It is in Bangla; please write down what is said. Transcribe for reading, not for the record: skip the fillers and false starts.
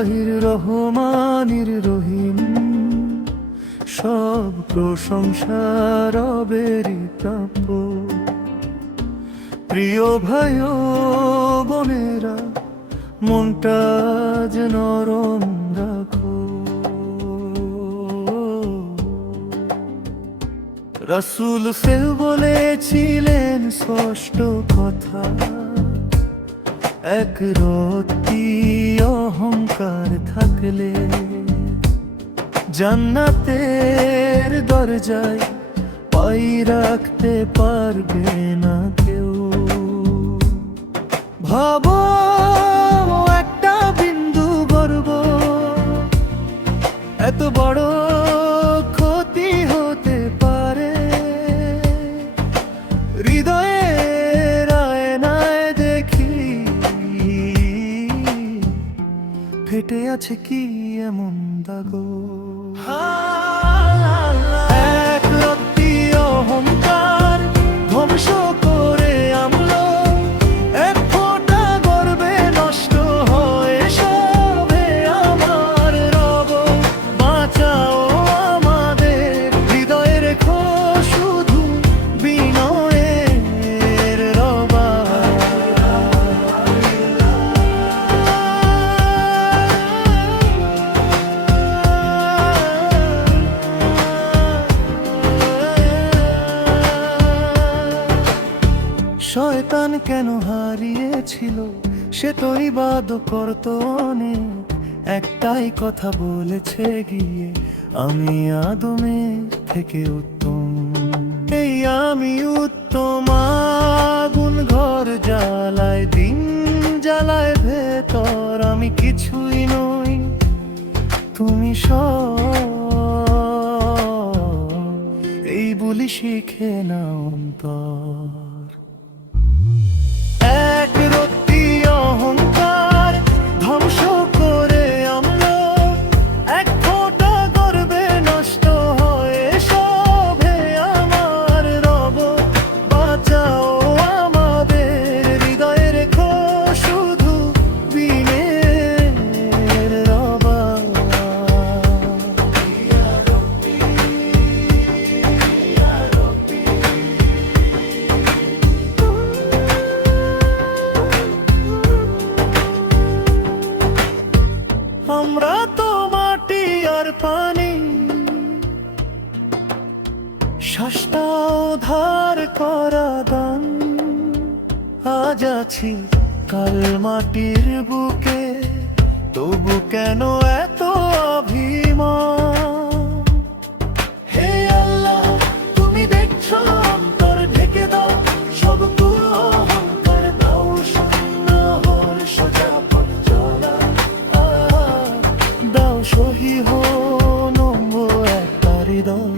ইলাহির রহমানির রহিম, সব প্রশংসা রবেরই প্রাপ্য। প্রিয় ভাই ও বোনেরা, মনটা যে নরম রাখো। রাসূল ফেল বলেছিলেন স্পষ্ট কথা, এক রত্তি অহংকার থাকলে জান্নাতের দরজায় পাই রাখতে পারবে না কেউ। ভাবো একটা বিন্দু গর্ব এত বড় ক্ষতি হতে পারে। হৃদয়ের আয়নায় দেখি ফেটে আছে কি এমন দাগো। এক রত্তি অহংকার ধ্বংস করে আমলো, এক ফোঁটা গর্বে নষ্ট হয় সবে আমার রব। বাঁচাও আমাদের, হৃদয়ে রেখো শুধু বিনয়ের রবা। শয়তান কেন হারিয়েছিল, সে তো ইবাদত করত অনেক। একটাই কথা বলেছে গিয়ে, আমি আদমের থেকে উত্তম। এই আমি উত্তম, আগুন ঘর জ্বালায়, দিন জ্বালায় ভেতর। আমি কিছুই নই, তুমি সব, এই বলি শিখে না অন্তর। এক রত্তি অহংকার ধ্বংস করে আমলো, এক ফোঁটা গর্বে নষ্ট হয়ে সবে আমার রব। বাঁচাও আমাদের, হৃদয়ে রেখো শুধু বিনের রবা। আমরা তো মাটি আর পানি, শ্বাসটাও ধার করা দান। আজ আছি কাল মাটির বুকে, তবু কেন এত অভিমান? হে আল্লাহ, তুমি দেখছো অন্তর, ঢেকে দাও সব অহংকার। দাও শূন্য হল সোজা পথ চলা, দাও সহি নম্র একটা হৃদয়।